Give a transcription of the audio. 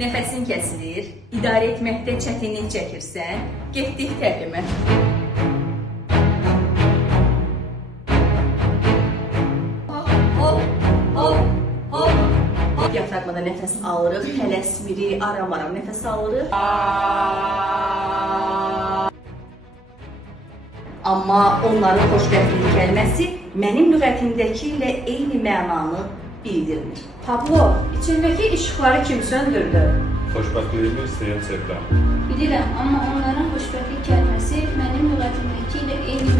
Nəfəsin kəsilir, idarə etməkdə çətinlik çəkirsən, getdik təqvimə. Diyafraqmada nəfəs alırıq, tələsmirik, aram-aram nəfəs alırıq. Amma onların xoşbəxtlik kəlməsi mənim lüğətimdəki ilə eyni mənanı bildirmir. Pablo, içindəki işıqları kim söndürdü? Xoşbəxtliyimi istəyən sevdam. Bilirəm, amma onların xoşbəxtlik kəlməsi mənim lüğətimdəki ilə eyni